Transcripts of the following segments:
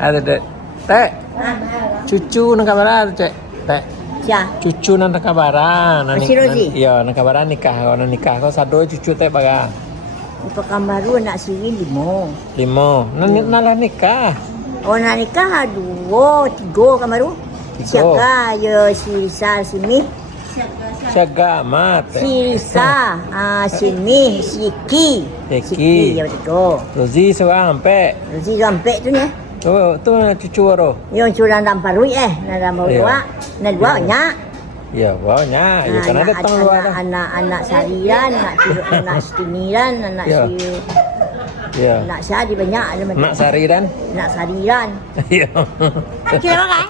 Ada dek. Teh. Cucu nang kabaran cek. Teh. Ya. Cucu nang kabaran. Si Rozi? Iya, nang kabaran nikah. Kalau nikah kau sado cucu teh baga. Pekan baru nak sini 5. 5. Nalah nikah. Oh nak nikah 2, 3 kan baru. 3. Siapa ya si Risa sini? Syaga amat. Si Risa, sini si Ki. Ki. Ya betul. Rozi seorang sampai. Rozi sampai tu ni. Tu cucu baru. Yang curang dalam paru dalam baru Ya. nak dua banyak. Ya, banyak. Ya, kan ada tang luar dah. Anak sariran, anak setimiran, anak Ya. si Ya. anak sari banyak ada macam. Nak sari dan? Anak sariran. Ya. Kira makan?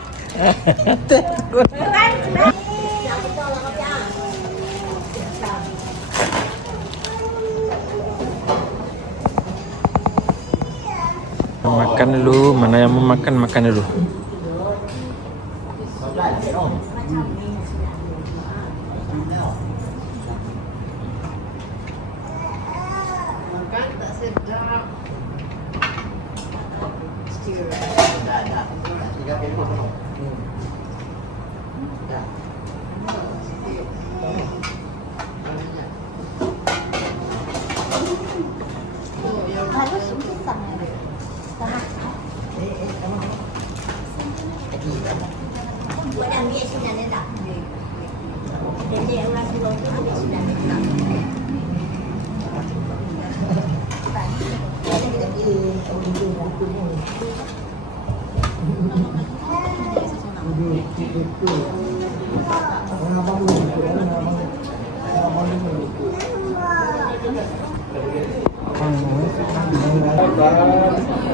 Makan dulu, mana yang mau makan dulu.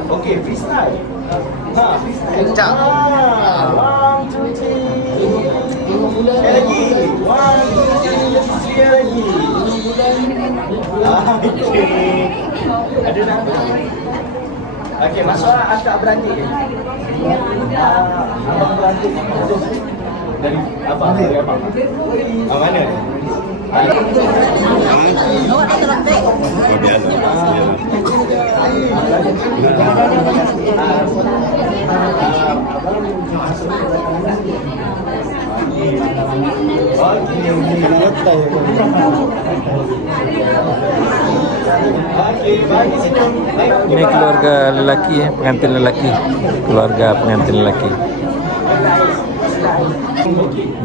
Okey, freestyle. Freestyle. Cak. 1, 2, 3. Sekali lagi. 1, 2, 3. Sekali lagi. Okey. Ada nama. Okey, masuk akak beradik. Abang beradik. Dari abang. Dari abang. Mana ni? Ini keluarga lelaki ya, pengantin lelaki. Keluarga pengantin lelaki.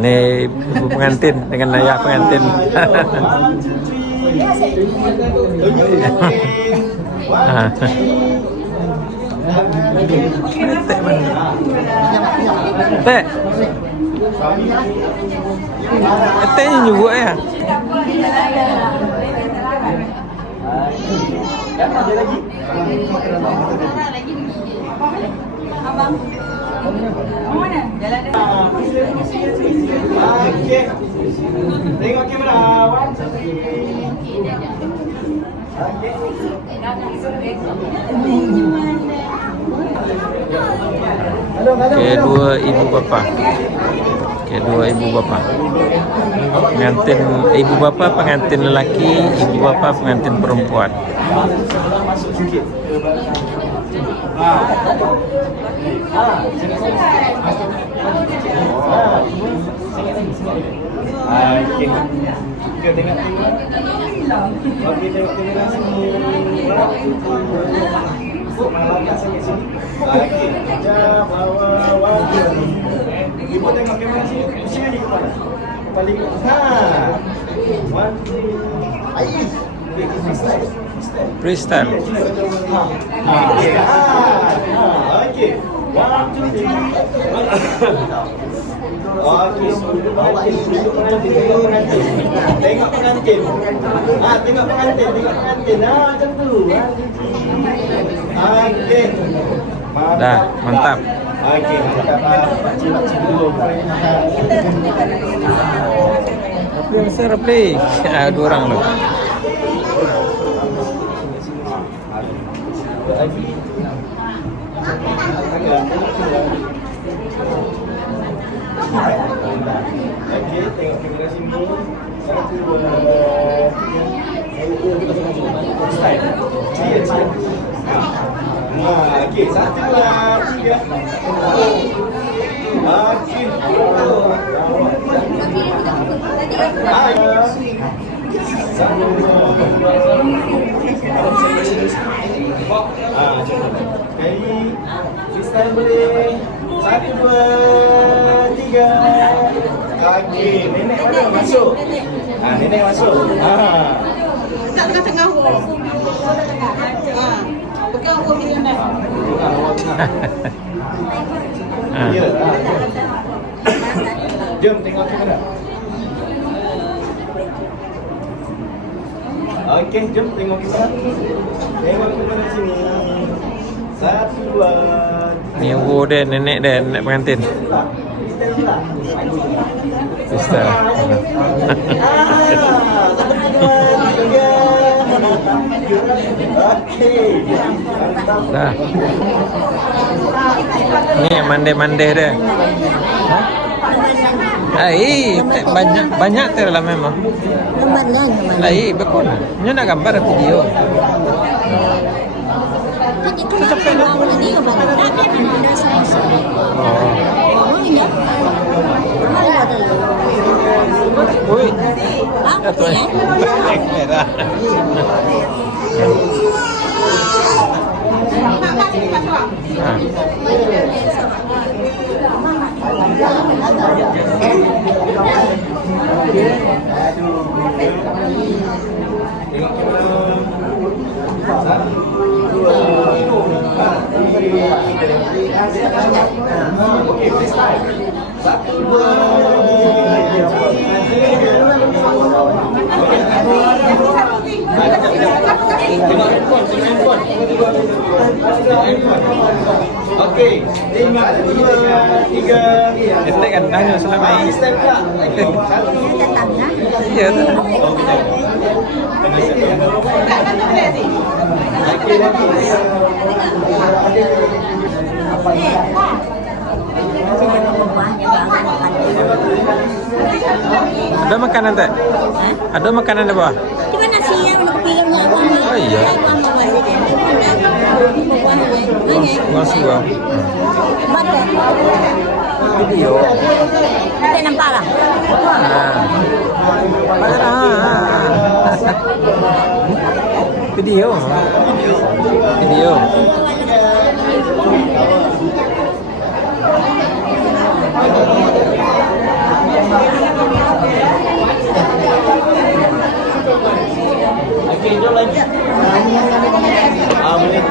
Ini ibu pengantin dengan ayah pengantin. Teh. Tehnya juga ya. Ada lagi? Abang. Mana? Jalan dia. Okey. Tengok kamera. 1, 2, 3. Kedua ibu bapa. Kedua ibu bapa. Pengantin ibu bapa pengantin lelaki, ibu bapa pengantin perempuan. Masuk sikit. Okey. Kita tengok. Okey, tengok kamera sini. Malah sangat sini. Okey. Jap, awal. Ibu tengok kamera sini. Sini lagi ke mana? Paling. 1, 2. Ais. Okey, freestyle. Freestyle. Okey. Okey. 1, 2, 3. Okey, duduk pengantin. Tengok pengantin. Tengok pengantin. Macam tu. Okey. Dah, mantap. Okey, mantap. Cik dulu. Yang besar play. Dua orang tu. Okey, tengok kamera sini. 1, 2, 3. Style. Clear. Okey, 1, 2, 3. Okey. Kali freestyle boleh. 1, 2, 3. Okey, nenek mana masuk? Nenek masuk. Dekat tengah-tengah wall. Pegang wall dia ni. Ya. Jom tengok kamera. Okey, jom tengok kamera. Tengok kamera sini. 1, 2. Ni Wu dia, nenek dia, nenek pengantin. Sister. Dah. Ni yang mande-mande dia. Banyak tu dalam memang. Lembar lang naman. Lai, betul. Nya nak gambar video. Hindi ko makakagawa na niyo ba? Dati na muna sa isa. Oh, iya. Mahal ba talaga? Ui. Ah, Ito eh. Kamera. Okey, 5, 2, 3. Ente kan hanya selama ini. Step pula. Tatang na. Iya tu. Ada makanan tak? Ada makanan di bawah? Di ba nasiya? Nagpilang niya ako. Oh, iya. Mama ba siya? Masih bang. Bato. Video. Ate ng para. Video. Video. Okey, jom lagi. Boleh.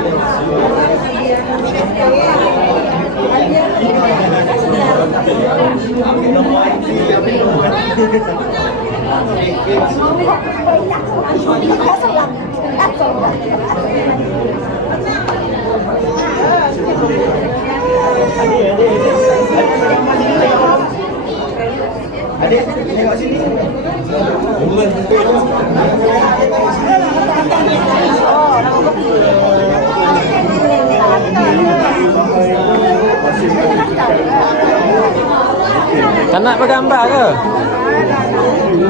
Adik, tengok sini. Tak nak bergambar ke?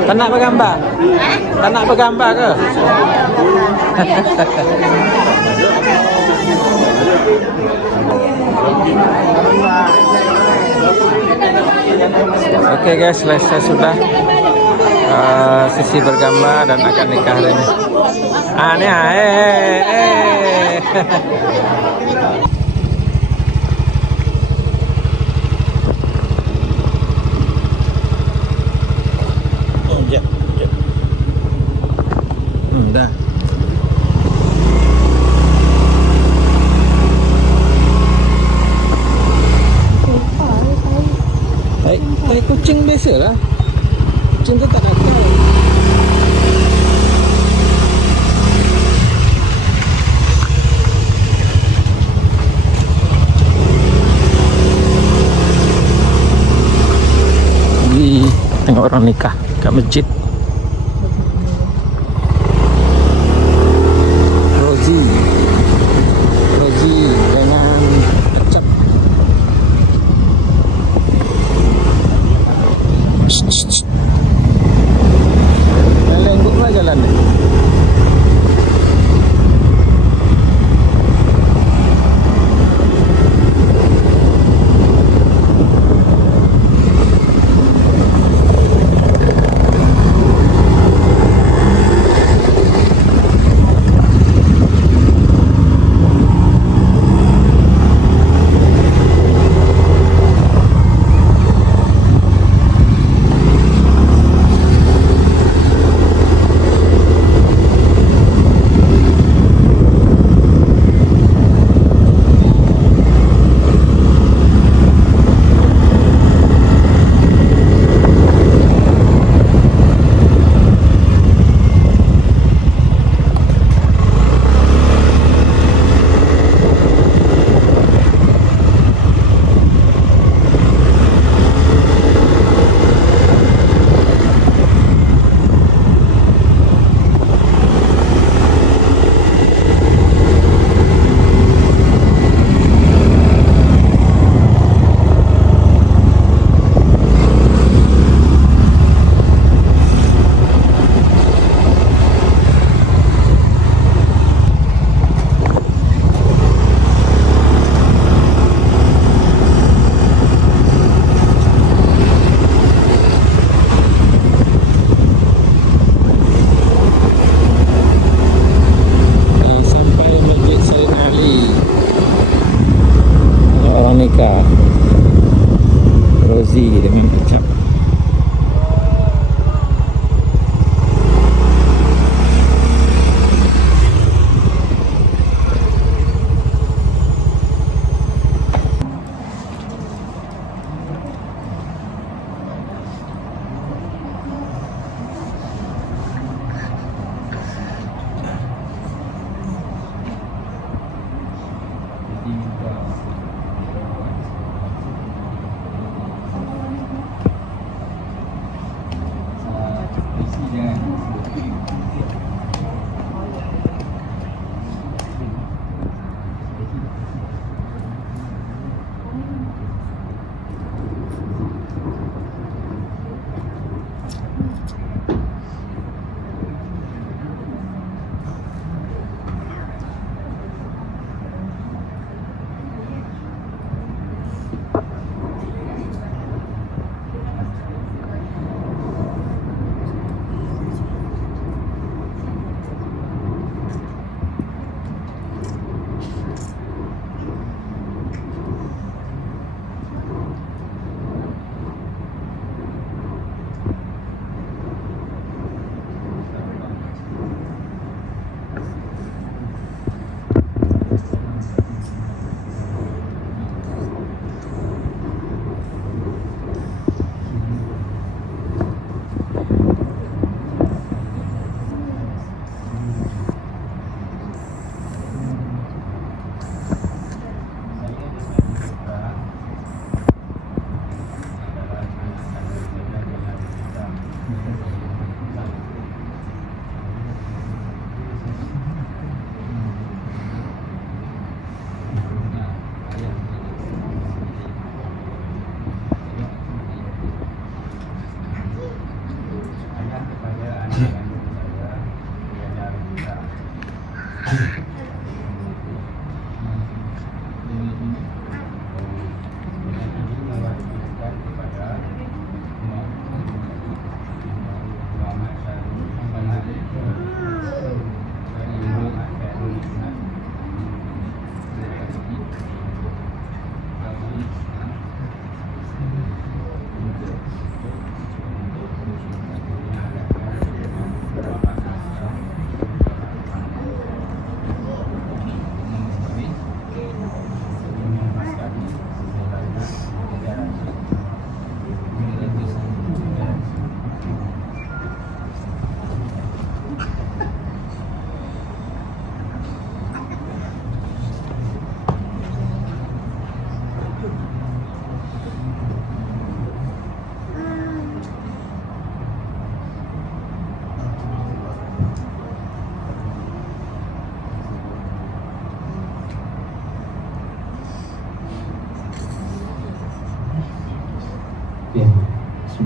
Tak nak bergambar? Tak nak bergambar ke? Okey guys, selesai sudah sesi bergambar dan akad nikah hari ini. Ni dah. Tai kucing biasa lah. Kucing tu tak nakal. Tengok orang nikah kat masjid. Rozi dengan kecap. Lengkut lah jalan ni.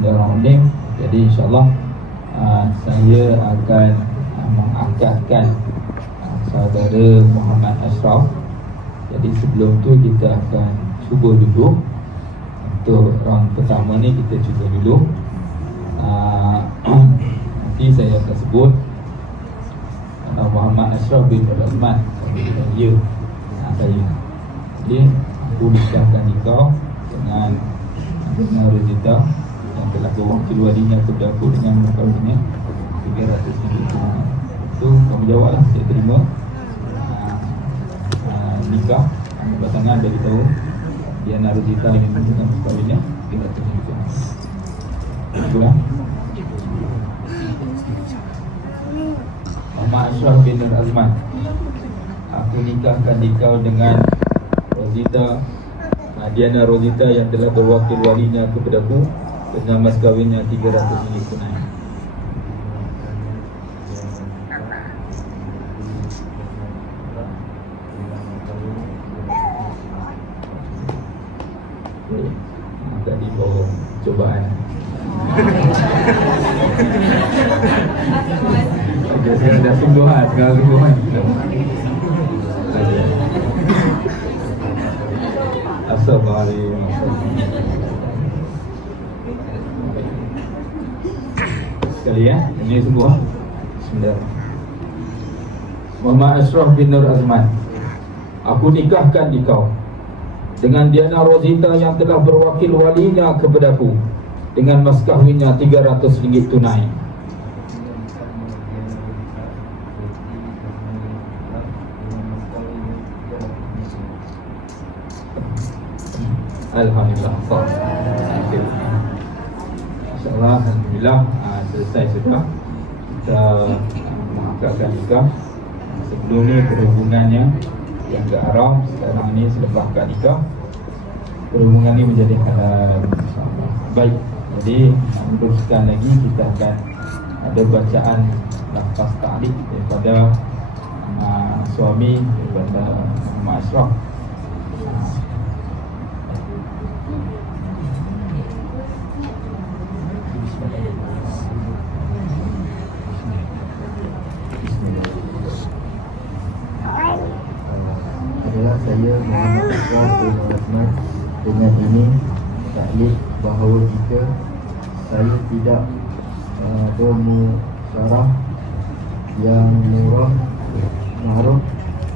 Bismillahirrahmanirrahim. Jadi insyaAllah saya akan mengangkatkan saudara Muhammad Ashraf. Jadi sebelum tu kita akan cuba duduk. Untuk round pertama ni kita cuba duduk. Nanti saya akan sebut Muhammad Ashraf bin Razman. Ya, saya. Jadi aku nikahkan kau dengan Rozita yang telah berwakil walinya kepada aku dengan berkahwinnya 300 ringgit. Itu kamu jawablah, saya terima. Nikah pasangan bagi tahu Diana Rozita ingin dengan berkahwinnya 300 ringgit. Itulah. Muhammad Ashraf bin Razman, aku nikahkan kau dengan Rozita, Diana Rozita yang telah berwakil walinya kepadaku dengan mas kahwinnya 300 ringgit tunai. Maka di bawah cobaan. Saya dah sungguhan, sekarang sungguhan. Assalamualaikum. Sekali ya, ini semua. Bismillah. Muhammad Ashraf bin Nur Azman, aku nikahkan kau dengan Diana Rozita yang telah berwakil walinya kepadaku dengan mas kahwinnya 300 ringgit tunai. Alhamdulillah. InsyaAllah, Alhamdulillah, selesai sudah. Kita mengangkatkan nikah. Sebelum ni perhubungannya yang ke haram, sekarang ni selepas akad nikah perhubungan ni menjadi halal. Baik, jadi meneruskan lagi kita akan ada bacaan lafaz ta'liq daripada suami daripada Muhammad Ashraf. Adalah saya Muhammad Ashraf bin Razman. Dengan ini taklid bahawa jika saya tidak bermusyawarah yang murah ma'ruf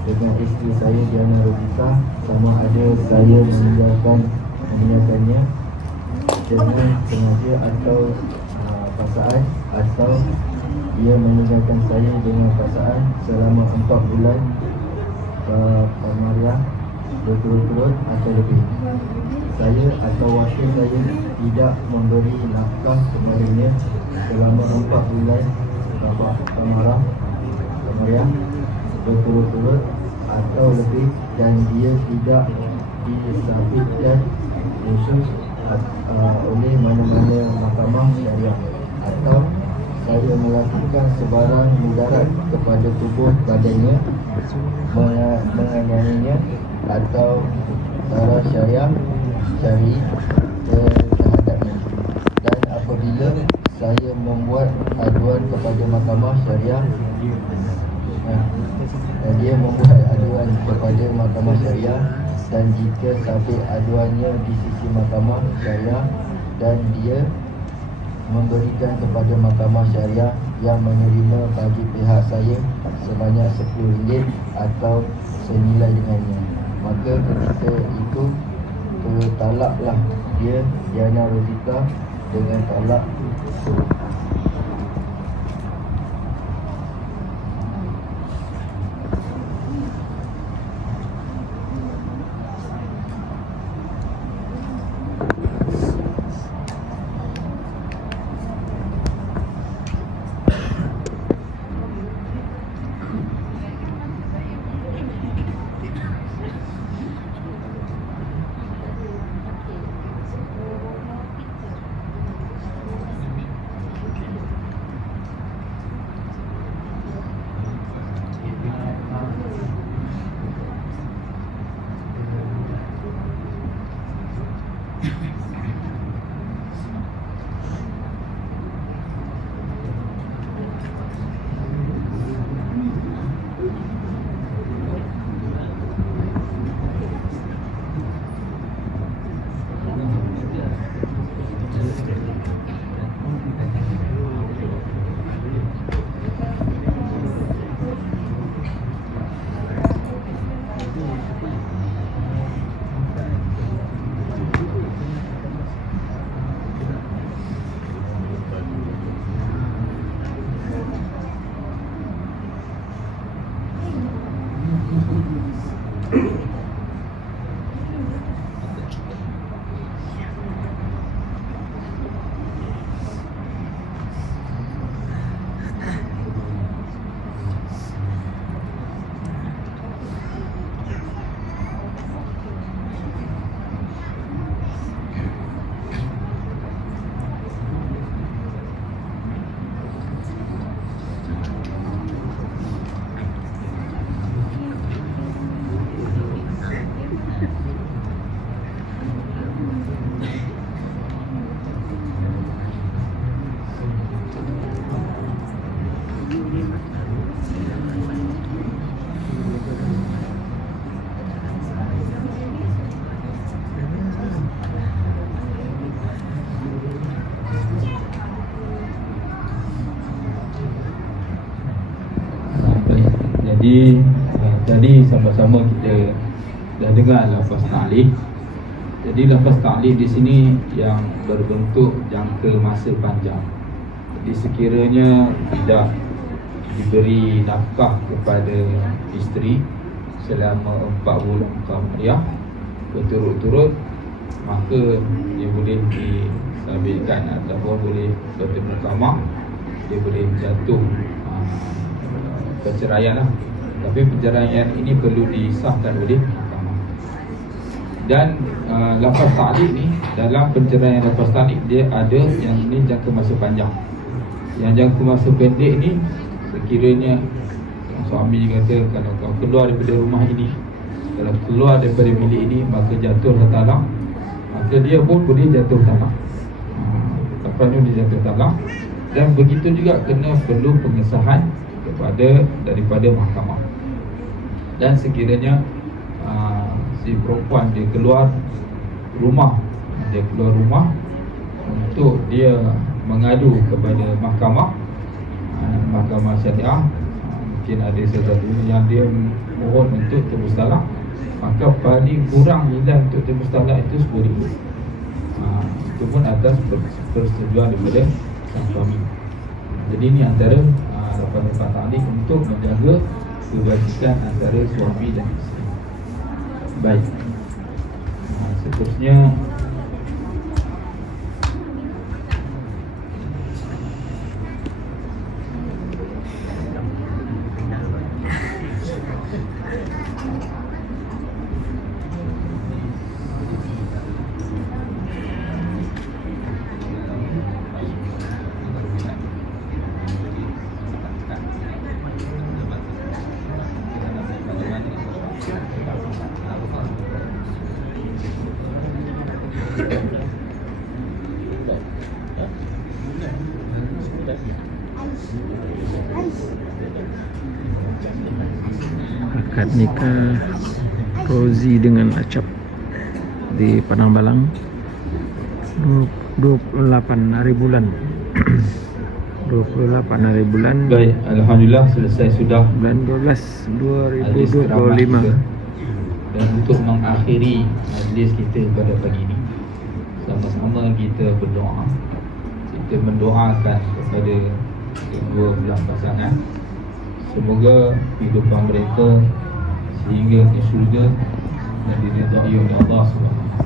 dengan isteri saya Diana Rozita, sama ada saya meninggalkannya dengan sengaja atau paksaan, atau ia meninggalkan saya dengan paksaan selama 4 bulan pemariah berturut-turut atau lebih. Saya atau wakil saya tidak memberi nafkah kepadanya selama 4 bulan pemariah berturut-turut atau lebih, dan dia tidak disabitkan khusus oleh mana-mana mahkamah syariah, atau saya melakukan sebarang mudarat kepada tubuh badannya, menganiayanya atau cara syari terhadapnya. Dan apabila saya membuat aduan kepada mahkamah syariah, dia membuat aduan kepada mahkamah syariah, dan jika sabit aduannya di sisi mahkamah syariah dan dia memberikan kepada mahkamah syariah yang menerima bagi pihak saya sebanyak RM10 atau senilai dengannya, maka ketika itu tertalaklah dia Diana Rozita dengan talak suruh. Jadi sama-sama kita dah dengar lafaz ta'liq. Jadi lafaz ta'liq di sini yang berbentuk jangka masa panjang. Jadi sekiranya tidak diberi nafkah kepada isteri selama 4 bulan qamariyah berturut-turut, maka dia boleh disabitkan ataupun boleh bertemu, dia boleh jatuh perceraian lah. Tapi perceraian ini perlu disahkan oleh mahkamah. Dan lafaz ta'liq ni, dalam perceraian lafaz ta'liq dia ada yang ni jangka masa panjang. Yang jangka masa pendek ni, sekiranya suami kata kalau kau keluar daripada rumah ini, kalau keluar daripada bilik ini, maka jatuh talak, maka dia pun boleh jatuh talak. Kapan dia jatuh talak. Dan begitu juga kena perlu pengesahan daripada mahkamah. Dan sekiranya si perempuan dia keluar rumah untuk dia mengadu kepada mahkamah syariah, mungkin ada sesuatu yang dia mohon untuk tebus talak, maka paling kurang nilai untuk tebus talak itu 10,000. Itu pun atas persetujuan daripada sang suami. Jadi ini antara lafaz ta'liq untuk menjaga kebajikan antara suami dan isteri. Baik. Seterusnya akad nikah Rozi dengan Acap di Padang Balang 28 hari bulan 28 hari bulan. Baik, alhamdulillah selesai sudah bulan 12 2025. Dan untuk mengakhiri majlis kita pada pagi ini, sama-sama kita berdoa. Kita mendoakan kepada kedua belah pasangan, semoga kehidupan mereka sehingga ke syurga dan diridai oleh Allah SWT.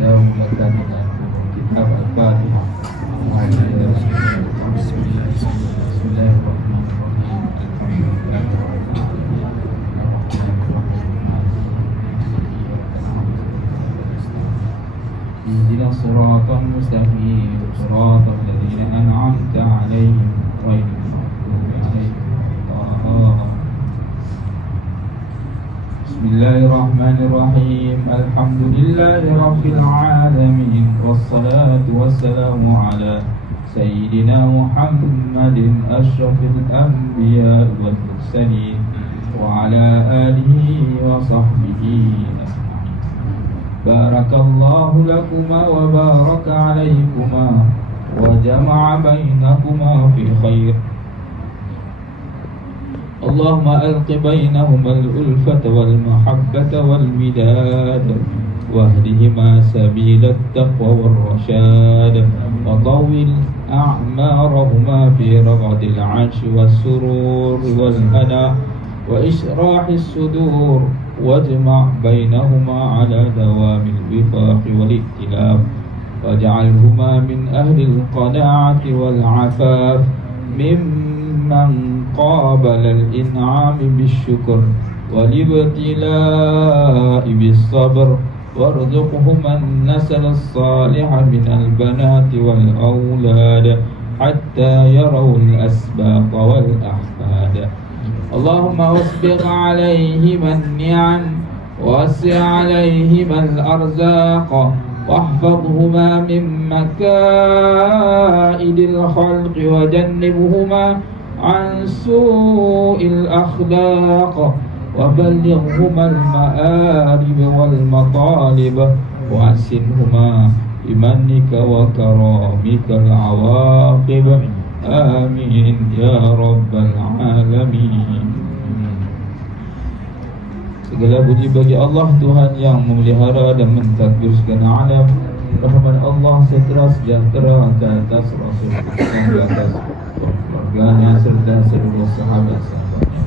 Dan mulakan dengan kitab Al-Fatihah. اهدنا الصراط المستقيم صراط الذين أنعمت عليهم غير المغضوب عليهم ولا الضالين. بسم الله الرحمن الرحيم. الحمد لله رب العالمين، والصلاة والسلام على سيدنا محمد أشرف الأنبياء والمرسلين وعلى آله وصحبه أجمعين. بارك الله لكما وبارك عليكما وجمع بينكما في خير. اللهم ألق بينهما الألفة والمحبة والوداد، واهدهما سبيل التقوى والرشاد، وطول أعمارهما في رغد العيش والسرور والهنا وإشراح الصدور واجمع بينهما على دوام الوفاق والائتلاف واجعلهما من أهل القناعة والعفاف ممن قابل الإنعام بالشكر والابتلاء بالصبر وارزقهما النسل الصالح من البنات والأولاد حتى يروا الأسباط والأحفاد. اللهم واسبغ عليهما النعم ووسع عليهما الأرزاق واحفظهما من مكائد الخلق وجنبهما عن سوء الأخلاق وبلغهما المآرب والمطالب وأحسنهما بمنك وكرامك العواقب آمين يا رب العالمين. Segala puji bagi Allah, Tuhan yang memelihara dan mentadbir segala alam. Rahmat Allah sejahtera ke atas Rasul, ke atas keluarganya serta seluruh sahabat-sahabatnya.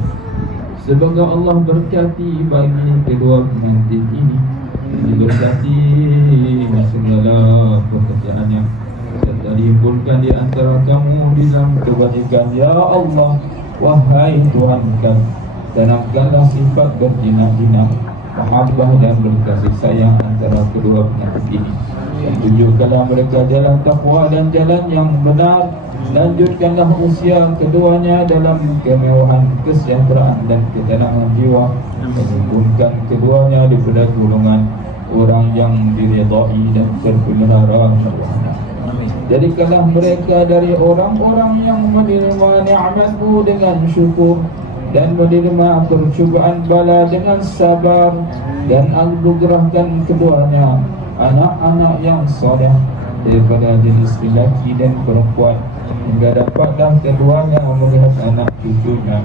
Semoga Allah berkati bagi kedua pengantin ini, diberkati segala pekerjaannya, serta dihimpunkan di antara kamu di dalam kebaikan. Ya Allah, wahai Tuhan kami, tanamkanlah sifat berjinak-jinak, mahabbah dan berkasih sayang antara kedua pengantin ini, dan tunjukkanlah mereka jalan taqwa dan jalan yang benar. Lanjutkanlah usia keduanya dalam kemewahan, kesejahteraan dan ketenangan jiwa, dan kumpulkan keduanya daripada golongan orang yang diridai dan terpelihara. Jadikanlah mereka dari orang-orang yang menerima nikmat-Mu dengan syukur dan menerima percubaan bala dengan sabar, dan anugerahkan keduanya anak-anak yang soleh daripada jenis lelaki dan perempuan, hingga dapatlah keduanya melihat anak cucunya.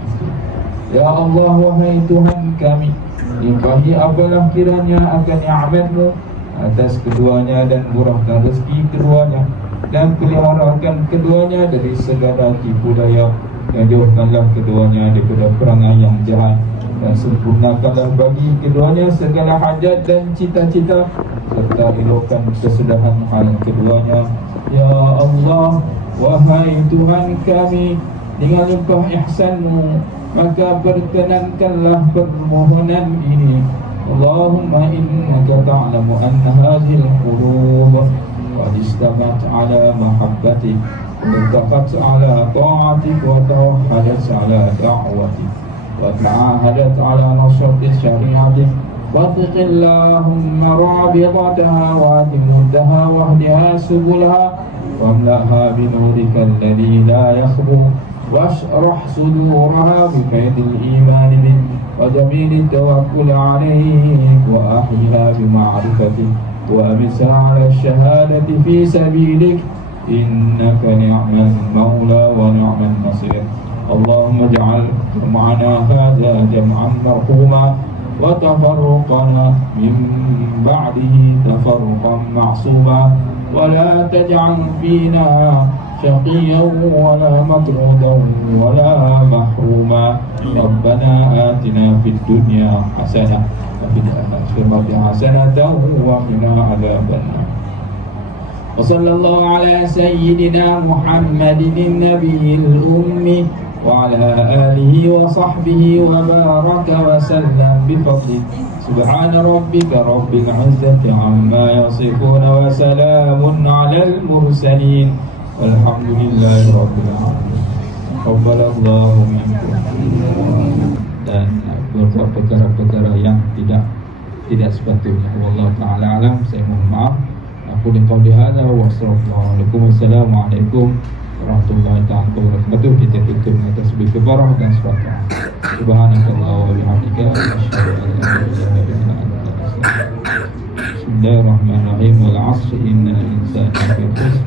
Ya Allah, wahai Tuhan kami, limpahi apalah kiranya akan nikmat-Mu atas keduanya, dan murahkan rezeki keduanya, dan peliharakan keduanya dari segala tipu daya, dan jauhkanlah keduanya daripada perangai yang jahat, dan sempurnakanlah bagi keduanya segala hajat dan cita-cita, serta elokkan kesudahan hal keduanya. Ya Allah, wahai Tuhan kami, dengan limpah ihsan-Mu maka perkenankanlah permohonan ini. Allahumma innaka ta'lamu anna hadhil qulub qad istamat ala mahabbatik wa taqat ala ta'atik wa tawahhadat ala da'watik wa ta'ahadat ala nashatis syari'atik وَاتِّقِ اللَّهُمَّ رَابِطَتَهَا وَأَتِمُّدَّهَا وَاهْدِهَا سُبُلَهَا وَامْلَأْهَا بِنُورِكَ الَّذِي لَا يَخْبُو وَاشْرَحْ صُدُورَهَا بِفَيْضِ الْإِيمَانِ بِكَ وَجَمِيلِ التَّوَكُّلِ عَلَيْكَ وَأَحْيِهَا بِمَعْرِفَتِكَ وَأَمِتْهَا عَلَى الشَّهَادَةِ فِي سَبِيلِكَ إِنَّكَ نِعْمَ الْمَوْلَى وَنِعْمَ النَّصِيرُ. اللهم اجعل جمعنا هذا جمعا مرحوما وتفرقنا من بعده تفرقا معصوما ولا تجعل فينا شقيا ولا مطرودا ولا محروما. ربنا آتنا في الدنيا حسنة وفي الآخرة حسنة وقنا عذاب النار. وصلى الله على سيدنا محمد النبي الأمي وعلى آله وصحبه وبارك وسلم بفضله. سبحان ربك رب العزة عما يصفون وسلام على المرسلين والحمد لله رب العالمين. تقبل الله منكم. Dan beberapa perkara-perkara yang tidak sepatutnya, wallahu taala alam, saya mohon maaf. Aku liqauli hadza wa assalamualaikum warahmatullahi wabarakatuh. Kita tutup atas berkebarah dan sepakat. Subhanakallah wa bihamdika asyhadu an la ilaha illa anta astaghfiruka. Bismillahirrahmanirrahim. Wal 'asri innal insana lafi khusr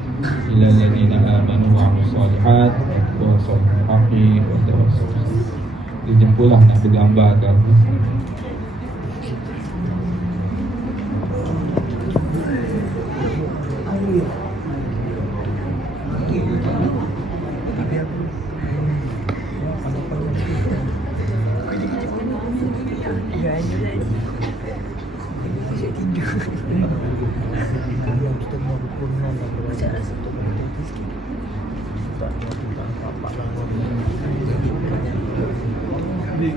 illa alladziina aamanu wa 'amilus shalihaat wa tawassaw bil haqqi wa tawassaw bis sabr. Dijempulah nak bergambarkan. Ini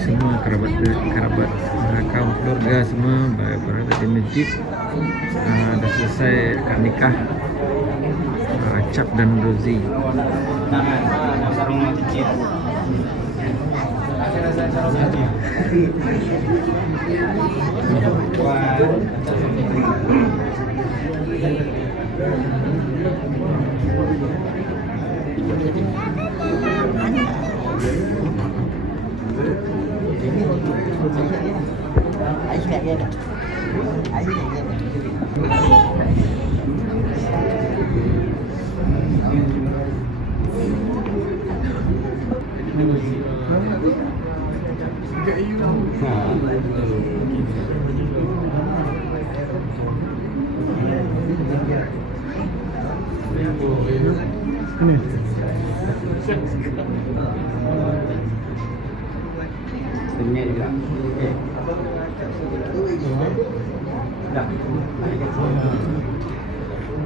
semua kerabat kaum keluarga semua berada di masjid. Dah selesai akad nikah Cap dan Rozi. Sarung cicit.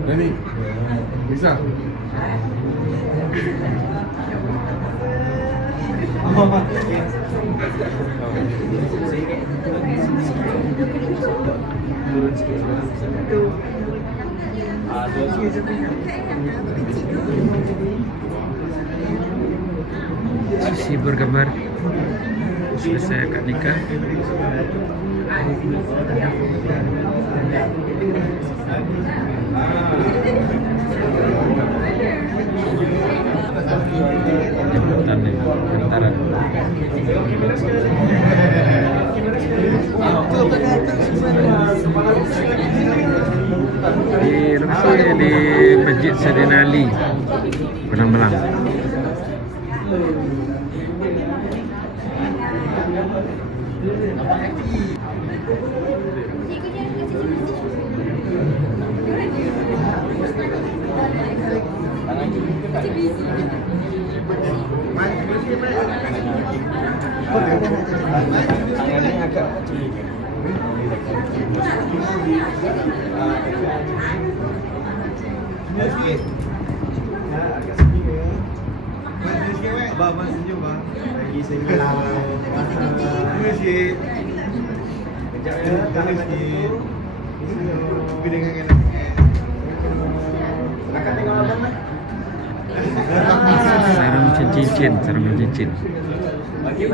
Dani, bisa? Sisi bergambar selesai akad nikah. Jemputan nih, hantaran. Di lokasi di Masjid Saidina Ali, Benang-Benang. Tangannya agak kecil. Abang senyum bang. Lagi senyum. Masjid. Kejap ya, tangan masjid. Tapi dengan enak. Akan tengok abang lah. Sarung macam cincin, sarung macam cincin. Pakai